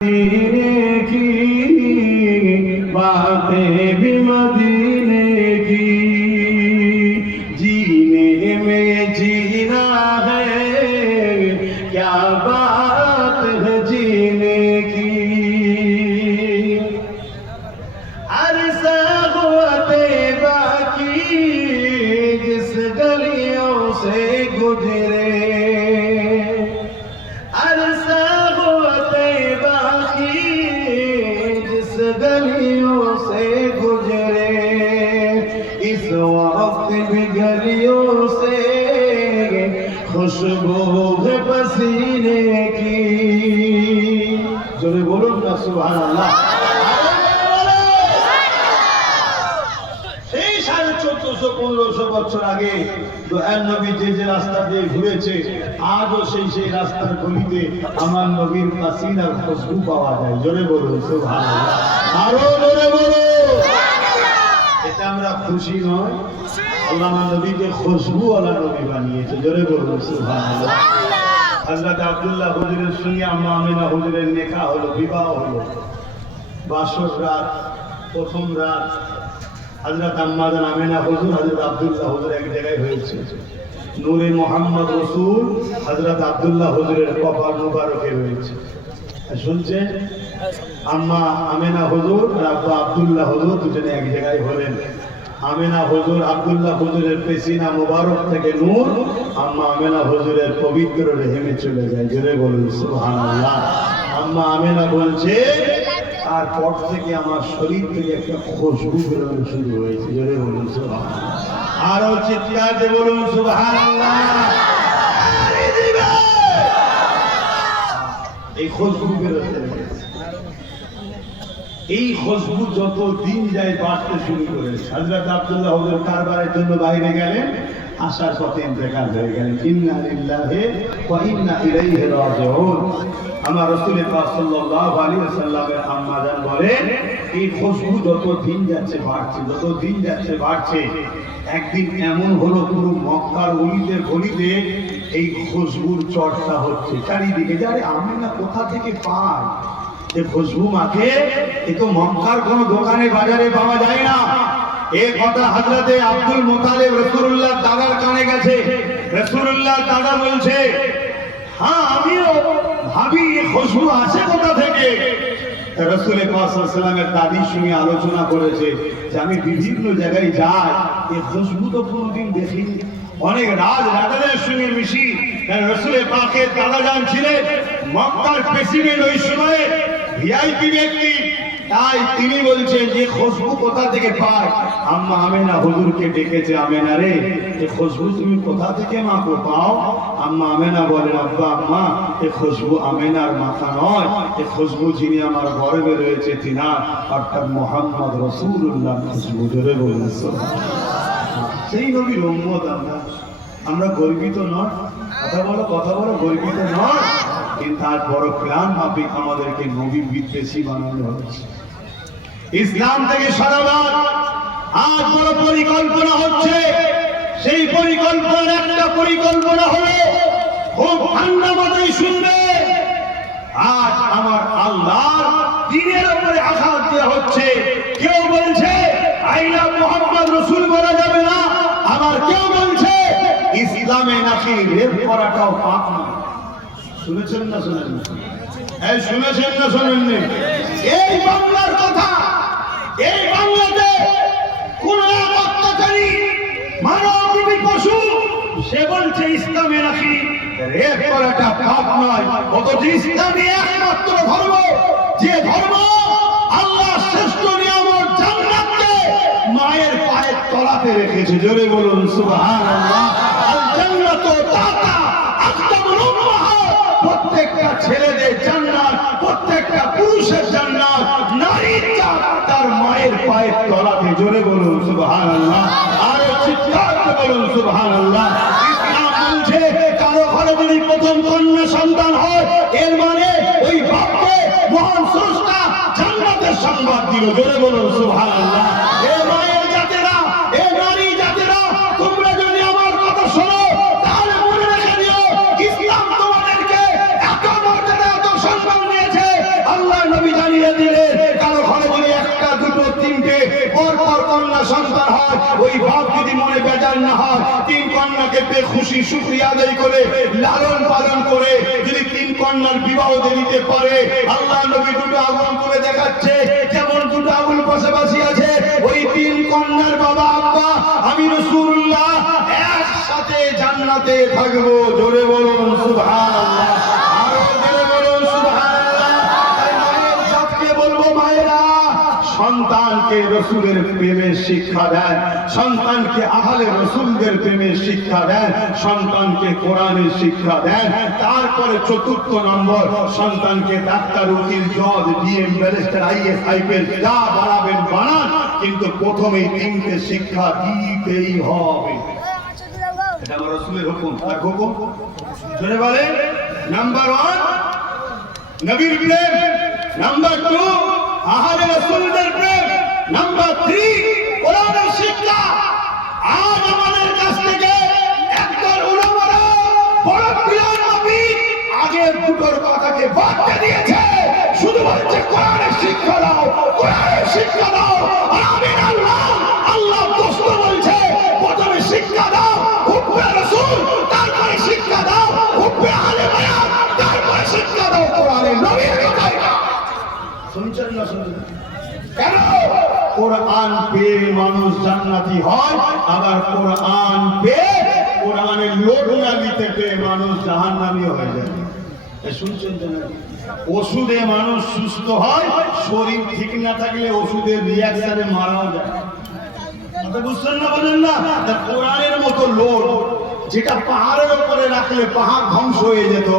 मदीने की बातें भी मदीने की, जीने में जीना है क्या बात है जीने की। अरसा हुआ तैबा की जिस गलियों से गुजरे, गलियों से गुजरे, इस वक्त भी गलियों से खुशबू है पसीने की। जोरे बोलो ना सुभान अल्लाह। সেই 1400-1500 বছর আগে দয়াল নবী যে রাস্তা দিয়ে ঘুরেছে, আজও সেই রাস্তার গলিতে আমার নবীর পাসিনার খুশবু পাওয়া যায়। জোরে বলুন সুবহানাল্লাহ, আরো জোরে বলুন সুবহানাল্লাহ। এটা আমরা খুশি নয়, আল্লাহ আমার নবীকে খুশবুওয়ালা নবী বানিয়েছে। জোরে বলুন সুবহানাল্লাহ। হযরত আব্দুল্লাহ হুজুরের সঙ্গে আম্মা আমিনা হুজুরের নিকাহ হলো, বিবাহ হলো। বাসর রাত, প্রথম রাত হযরত আম্মা আমিনা হুজুর হযরত আব্দুল্লাহ হুজুর এক জায়গায় হয়েছে। নূরে মোহাম্মদ রসুল হযরত আব্দুল্লাহ হুজুরের কপাল মুবারকে রয়েছে। শুনছেন? আম্মা আমিনা হুজুর আর আব্বা আব্দুল্লাহ হুজুর দুজনে এক জায়গায় হলেন। আমিনা হুজুর আব্দুল্লাহ হুজুরের পেশিনা মুবারক থেকে নূর আম্মা আমিনা হুজুরের পবিত্র রেহেমে চলে যায়। জোরে বলুন সুবহানাল্লাহ। আম্মা আমিনা বলছে, তারপর থেকে আমার শরীর থেকে একটা খুশবু বেরোনো শুরু হয়েছে। জোরে বলুন সুবহানাল্লাহ, আরো চিৎকার দিয়ে বলুন সুবহানাল্লাহ। এই খুশবু বেরোতে লেগেছে। এই খুশবু যত দিন যায় বাড়তে শুরু করেছে। হযরত আব্দুল্লাহ হুজুর কারবারের জন্য বাইরে গেলেন, আসার পথে ইন্তেকাল হয়ে গেলেন। ইন্না লিল্লাহি ওয়া ইন্না ইলাইহি রাজিউন। আমার রাসূল পাক সাল্লাল্লাহু আলাইহি ওয়াসাল্লামের আম্মা জান বলেন, এই খুশবু যত দিন যাচ্ছে বাড়ছে, যত দিন যাচ্ছে বাড়ছে। একদিন এমন হলো, পুরো মক্কার অলিতে গলিতে এই খুশবুর চর্চা হচ্ছে চারিদিকে। যারে আমি না কোথা থেকে পাই যে খুশবু মাকে, এ তো মক্কার কোনো দোকানে বাজারে পাওয়া যায় না। এ কথা হযরতে আব্দুল মুতালিব রাসূলুল্লাহ দাদার কানে গেছে। রাসূলুল্লাহ দাদা বলছে, হ্যাঁ আমিও ভাবি এই খুশবু আসে কোথা থেকে। রাসূল পাক সাল্লাল্লাহু আলাইহি ওয়াসাল্লামের দাদির সঙ্গে আলোচনা করেছে যে আমি বিভিন্ন জায়গায় যাই, এই খুশবু তো কোনোদিন দেখিনি। অনেক রাজাদের সঙ্গে মিশি, রাসূল পাকের দাদা জান ছিলেন মক্কার প্রেসিডেন্ট ওই সময়ে, ভিআইপি ব্যক্তি। তাই তিনি বলছেন যে খুশবু কোথা থেকে পায়। আম্মা আমিনা হুজুরকে ডেকেছে, আমিনা রে এই খুশবু তুমি কোথা থেকে মা কো পাও? আম্মা আমিনা বলেন, আব্বা আম্মা এই খুশবু আমিনার মাথা নয়, এই খুশবু যিনি আমার গর্ভে রয়েছে তিনার, অর্থাৎ মুহাম্মদ রাসূলুল্লাহ খুশবু। জোরে বলুন সুবহানাল্লাহ। সেই নবীর উম্মত আমরা গর্বিত নয়? কথা বলো গর্বিত নয়? কিন্তু তার বড় প্ল্যান মাফিক আমাদেরকে নবী বিদ্বেষী বানানো হচ্ছে। ইসলাম থেকে সরাবার আজ বড় পরিকল্পনা হচ্ছে। সেই পরিকল্পনার একটা পরিকল্পনা হলো, খুব ঠান্ডা মাথায় শুনবে, আজ আমার আল্লাহর দ্বীনের উপরে আঘাত দেওয়া হচ্ছে। কেউ বলছে আইলা মুহাম্মদ রাসূল বলা যাবে না, আবার কেউ বলছে ইসলামে নাকি রেপ করাটাও পাপ না। শুনেছেন না শুনেন? এই শুনেছেন না শোনেননি? এই বাংলার কথা, এই বাংলাতে কোন এক অত্যাচারী মানবরূপী পশু সে বলছে ইসলামে নাকি রেপ করাটা পাপ নয়। অথচ ইসলামী একমাত্র ধর্ম, যে ধর্ম আল্লাহ শ্রেষ্ঠ নিয়ামত জান্নাতকে মায়ের পায়ের তলাতে রেখেছে। জোরে বলুন সুবহানাল্লাহ। আল জান্নাতু তাতা আকদামুল উম্মাহাত। প্রত্যেকটা ছেলেদের জান্নাত, প্রত্যেকটা পুরুষের জান্নাত, নারীর জান্নাত তার মায়ের পায়ের তলাতে। জোরে বলুন সুবহানাল্লাহ, আর চিৎকার করে বলুন সুবহানাল্লাহ। ইসলাম বলছে কারো ঘরে যদি প্রথম কন্যা সন্তান হয়, এর মানে ওই বাপকে মহান স্রষ্টা জান্নাতের সংবাদ দিল। জোরে বলুন সুবহানাল্লাহ। এ মায়ের জাতেরা, এ নারী জাতেরা, তোমরা যদি আমার কথা শোনো তাহলে মনে রেখে দিও, ইসলাম তোমাদেরকে এত মর্যাদা, এত সম্মান দিয়েছে। আল্লাহ কন্যা সন্তান হয়, ওই বাপ যদি মনে বেজার না হয়, 3 কন্যাকে পেয়ে খুশি শুকরিয়া আদায় করে লালন পালন করে যদি 3 কন্যার বিবাহ দিতে পারে, আল্লাহ নবী দুটো আগুন করে দেখাচ্ছে, যেমন দুটো আগুন পাশাপাশি আছে, ওই 3 কন্যার বাবা আব্বা আমি রাসূলুল্লাহ একসাথে জান্নাতে থাকবো। জোরে বলুন সুবহানাল্লাহ, আরো জোরে বলুন সুবহানাল্লাহ। তাই মায়ের জাতকে বলবো, মায়েরা সন্তানকে রাসূলের প্রেমের শিক্ষা দেন, সন্তানকে আহলে রাসূলদের প্রেমের শিক্ষা দেন, সন্তানকে কোরআনের শিক্ষা দেন। তারপরে 4th নম্বর, সন্তানকে ডাক্তার, উকিল, জজ, ডিএম, ব্যারিস্টার, আইএস, আইপিএস যা বানাবেন বানান, কিন্তু প্রথমেই 3টে শিক্ষা দিতেই হবে। এটা আমার রাসূলের হুকুম। আর হুকুম জোরে বলেন, নাম্বার 1 নবীর প্রেম, নাম্বার 2 আহলে রাসূলদের প্রেম, নাম্বার 3 কোরআনের শিক্ষা। আজ আমাদের কাছ থেকে একদল উলামারা বড় প্রিয় নবী আগের দুটোর কথাকে বাদ দিয়েছে, শুধু বলছে কোরআনের শিক্ষা দাও, কোরআনের শিক্ষা দাও। আমিন আল্লাহ, আল্লাহ দোস্ত বলছে প্রথমে শিক্ষা দাও, হুব্বে রাসূল, তারপরে শিক্ষা দাও হুব্বে আহলে বায়াত, তারপরে শিক্ষা দাও কোরআনের নবীর কথা। শুনছেন না? শুনছেন কেন? কোরআন পেয়ে মানুষ জান্নাতি হয়, আবার কোরআন পেয়ে কোরআনের লোড না নিতে পেয়ে মানুষ জাহান্নামী হয়ে যায়। শুনছেন না? ওষুধে মানুষ সুস্থ হয়, শরীর ঠিক না থাকলে ওষুধের রিয়াকশনে মারাও যায়। বুঝছেন না? বলেন না? কোরআনের মতো লোড যেটা পাহাড়ের উপরে রাখলে পাহাড় ধ্বংস হয়ে যেত,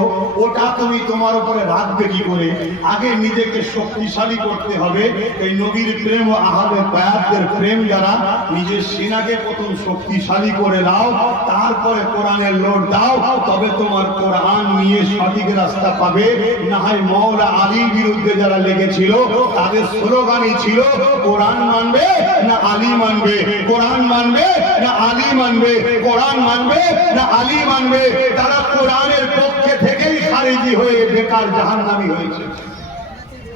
ওটা তুমি তোমার উপরে রাখবে কি করে? আগে নিজেকে শক্তিশালী করতে হবে। এই নবীর প্রেম ও আহলে বায়াতদের প্রেম যারা, নিজের সিনাকে প্রথম শক্তিশালী করে নাও, তারপরে কোরআনের লোড দাও, তবে তোমার কোরআন নিয়ে সঠিক রাস্তা পাবে। না হয় মাওলা আলীর বিরুদ্ধে যারা লেগেছিল তাদের স্লোগানই ছিল কোরআন মানবে না আলী মানবে, কোরআন মানবে না আলী মানবে, কোরআন মানবে না আলী মানবে। তারা কোরআনের পক্ষে থেকেই খারিজি হয়ে বেকার জাহান্নামী হয়েছে।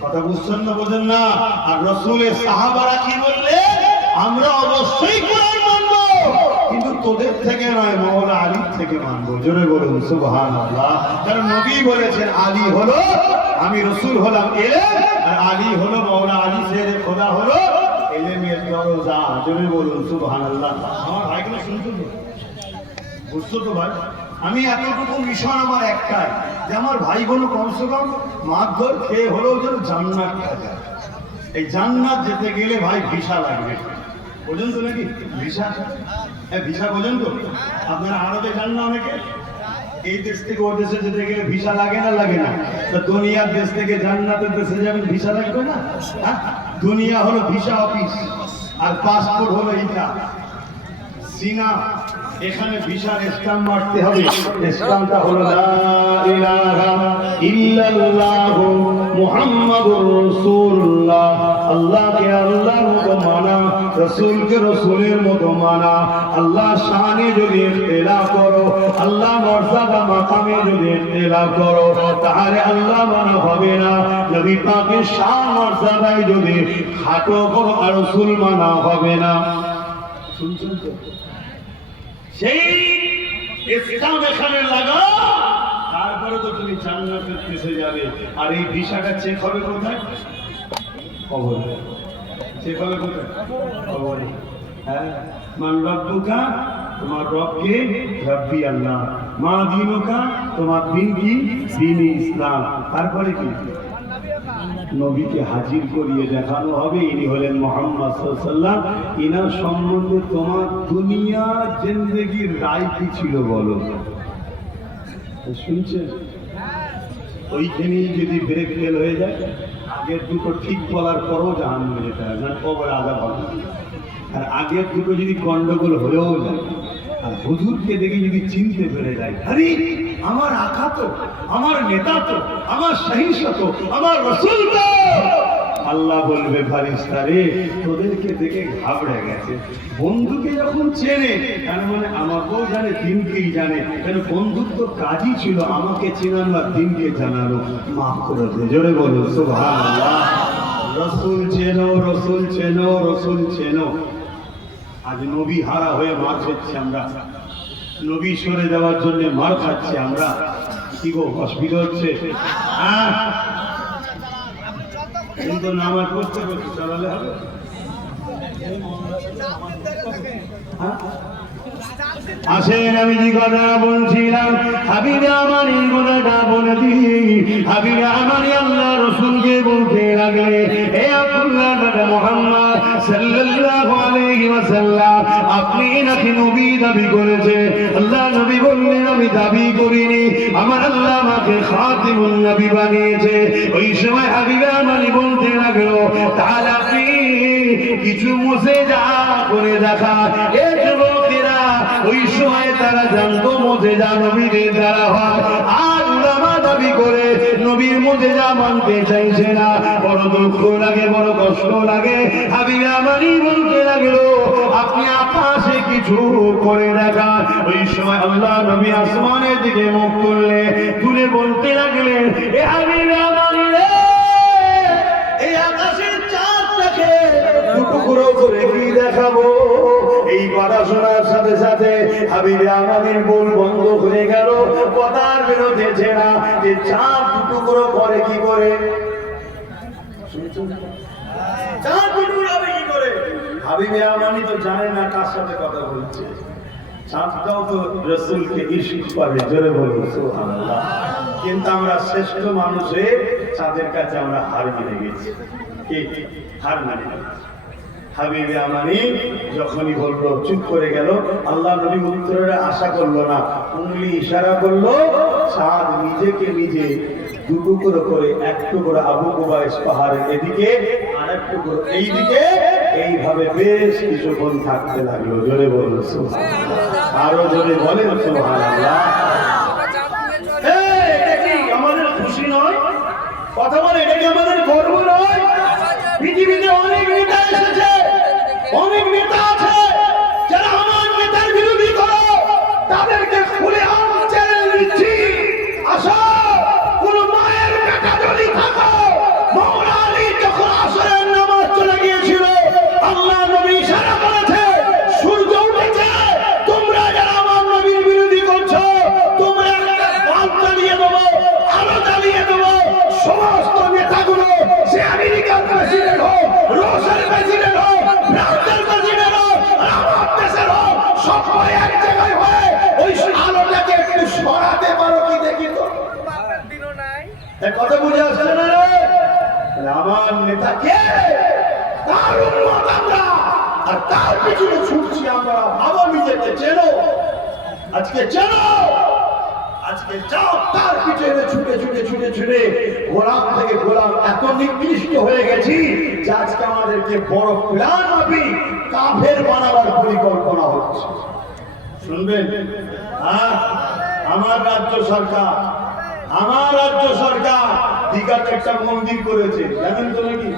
কথা বুঝছেন না? বোঝেন না? আর রাসূলের সাহাবারা কি বললে? আমরা অবশ্যই কোরআন মানবো, কিন্তু তোদের থেকে নয়, মাওলা আলীর থেকে মানবো। জোরে বলুন সুবহানাল্লাহ। কারণ নবী বলেছেন আলী হলো, আমি রাসূল হলাম ইলম, আর আলী হলো মাওলা আলী শের খোদা হলো ইলমের দরজা। জোরে বলুন সুবহানাল্লাহ। আমার ভাইগুলো শুনছো তো? বুঝছো তো ভাই? আমি এতটুকু মিশন আমার একটাই, যে আমার ভাইগুলো কমসে কম মারধর খেয়ে হলেও যেন জান্নাত থাকে। এই জান্নাত যেতে গেলে ভাই ভিসা লাগবে, বোঝেন তো নাকি? ভিসা, ভিসা বোঝেন তো? আপনারা আরবে যান না অনেকে, এই দেশ থেকে ও দেশে যেতে গেলে ভিসা লাগে না? লাগে না? তো দুনিয়ার দেশ থেকে জান্নাতের দেশে যাবেন, ভিসা লাগবে না? হ্যাঁ, দুনিয়া হলো ভিসা অফিস, আর পাসপোর্ট হলো এইটা সিনা। এখানে ভিসার স্ট্যাম্প মারতে হবে, স্ট্যাম্পটা হলো লা ইলাহা ইল্লাল্লাহু মুহাম্মাদুর রাসূলুল্লাহ। আল্লাহকে আল্লাহর মতো মানা, রাসূলকে রাসূলের মতো মানা। আল্লাহ শানে যদি ইখতিলাফ করো, আল্লাহ মর্যাদা মাকামে যদি ইখতিলাফ করো, তাহলে আল্লাহ মানা হবে না। নবী পাকের শান মর্যাদায় যদি খাটো করো, আর রাসূল মানা হবে না। শুনছেন তো? সেই ইসলাম এখানে লাগাও, তারপরে তো তুমি জান্নাতে পৌঁছে যাবে। আর এই ভিসাটা চেক হবে কোথায়? কবরে। চেক হবে কোথায়? কবরে। হ্যাঁ, মান রব্বুকা, তোমার রবকে রব্বি আল্লাহ, মা দিনুকা, তোমার দিন কি? দিন ইসলাম। তারপরে কি? নবীকে হাজির করিয়ে দেখানো হবে, ইনি হলেন মুহাম্মদ সাল্লাল্লাহু আলাইহি ওয়াসাল্লাম। ইনার সম্বন্ধে তোমার দুনিয়া জিন্দেগির রায় কি ছিল বলো? শুনছেন? ওইখানেই যদি ব্রেক ফেল হয়ে যায়, আগের দুটো ঠিক বলার পরও জাহান্নামে যেতে হয়, না কবরে আযাব হবে। আর আগের দুটো যদি গন্ডগোল হয়েও যায়, আর হুজুরকে দেখে যদি চিনতে পেরে যায়, আরে আমার আকা তো, আমার নেতা তো, আমার সহিংসা তো, আমার রাসূল তো, আল্লাহ বলবে ফারিস্তা রে, তোদেরকে দেখে ঘাবড়ে গেছে। বন্ধুকে যখন চেনে, তার মানে আমাকেও জানে, দিনকেই জানে। কেন? বন্ধুত্ব কাজই ছিল আমাকে চেনানো আর দিনকে জানানো। মাফ করে দে। জোরে বলো সুবহানাল্লাহ। রাসূল চেনো, রাসূল চেনো, রাসূল চেনো। আজ নবী হারা হয়ে মার খাচ্ছি আমরা, নবী সরে দেওয়ার জন্য মার খাচ্ছি আমরা। কি গো অসুবিধা হচ্ছে? কিন্তু নামাজ পড়তে পড়তে চালালে হবে। আসেন আমি যে কথাটা বলছিলাম, হাবিবে আমার এই কথাটা বলে দিই। হাবিবে আমার আল্লাহ রসুলকে বলতে লাগলে, হে আব্দুল্লাহ বিন মুহাম্মদ সাল্লাল্লাহু আলাইহি ওয়াসাল্লাম, আপনি নাকি নবী দাবি করেছে। আল্লাহ নবী বললেন, আমি দাবি করিনি, আমার আল্লাহ আমাকে খাতিমুন নবী বানিয়েছে। ওই সময় হাবিবে আমার বলতে লাগলো, তাহলে আপনি কিছু মুজেজা করে দেখা। এ যুবকেরা ওই সময় তারা জানতো মুজেজা নবীদের দ্বারা হয়, আর উলামা দাবি করে নবীর মুজেজা মানতে চাইছে না। বড় দুঃখ লাগে, বড় কষ্ট লাগে। হাবিবে আমারই বলতে লাগলো, আপনি আকাশে কিছু করে দেখা। ওই সময় আল্লাহ নবী আসমানের দিকে মুখ তুললে তুলে বলতে লাগলেন, এ হাবিবে আমারই রে, এই আকাশের চাঁদটাকে টুকরো করে কি দেখাবো? এই কথা শোনার সাথে সাথে হাবিবে আমাদের বল বন্ধ হয়ে গেল, কথার বেরোতেছে না যে চাঁদ টুকরো করে কি করে, চাঁদ টুকরো হবে কি করে? হাবিবে আমানি তো জানেন না কার সাথে কথা বলছে। চাঁদটাও তো রাসূলকে ইশক করে, জোরে বলুন সুবহানাল্লাহ। কিন্তু আমরা শ্রেষ্ঠ মানুষে চাঁদের কাছে আমরা হার মেনে গেছি। কি হার মেনে গেছি? হাবিবে আমানি যখনই বললো, চুপ করে গেল। আল্লাহ নবী উত্তরের আশা করলো না, উঙ্গলি ইশারা করলো। চাঁদ নিজেকে নিজে দুটুকরো করে, এক টুকরো আবু কুবাইস পাহাড়ের এদিকে, আর এক টুকরো এইদিকে, এইভাবে বেশ কিছুক্ষণ থাকতে লাগলো। জোরে বলুন সুবহানাল্লাহ, আরো জোরে বলেন সুবহানাল্লাহ। এটা কি আমাদের খুশি নয়? কথা বলে, এটা কি আমাদের গর্ব নয়? পৃথিবীতে অনেক নেতা এসেছে, অনেক নেতা আছে যারা আমার নেতার বিরোধী করে, তাদেরকে খুলে আম চ্যালেঞ্জ দিচ্ছি। আসো, কোন মায়ের বেটা যদি থাকো, মাওলা আলী যখন আসরের নামাজ চলে গিয়েছিল, আল্লাহ নবী ইশারা করেছে, সূর্য উঠেছে, তোমরা যারা আমার নবীর বিরোধী করছো, তোমরা একটা বাল্ব জ্বালিয়ে দেবো, আলো জ্বালিয়ে দেবো। সমস্ত নেতাগুলো, সে আমেরিকার প্রেসিডেন্ট হোক, রুশের প্রেসিডেন্ট হোক, ফ্রান্সের প্রেসিডেন্ট হোক, আমার দেশের হোক, সবাই এক জায়গায় হয়ে ওই আলোটাকে একটু সরাতে পারো কি দেখি তো? কথা বুঝে আসছে না রে? আমার নেতা কে? তার উম্মত আমরা, আর তার পিছনে ছুটছি আমরা। আমার নিজেকে চেনো, আজকে চেনো, আজকে যাও তার পিছনে ছুটে ছুটে ছুটে ছুটে গোলাম থেকে গোলাম এত নিকৃষ্ট হয়ে গেছি যে আজকে আমাদেরকে বড় প্ল্যান মাফি কাফের বানাবার পরিকল্পনা হচ্ছে। শুনবেন? আমার রাজ্য সরকার দীঘাতে একটা মন্দির করেছে, জানেন তো নাকি?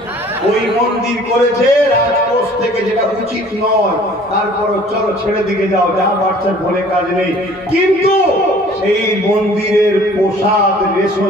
ওই মন্দির করেছে রাজকোষ থেকে, যেটা উচিত নয়। তারপরও চলো ছেড়ে দিকে যাও, যা বাচ্চার বলে কাজ নেই। কিন্তু সেই মন্দিরের পোশাক রেশনে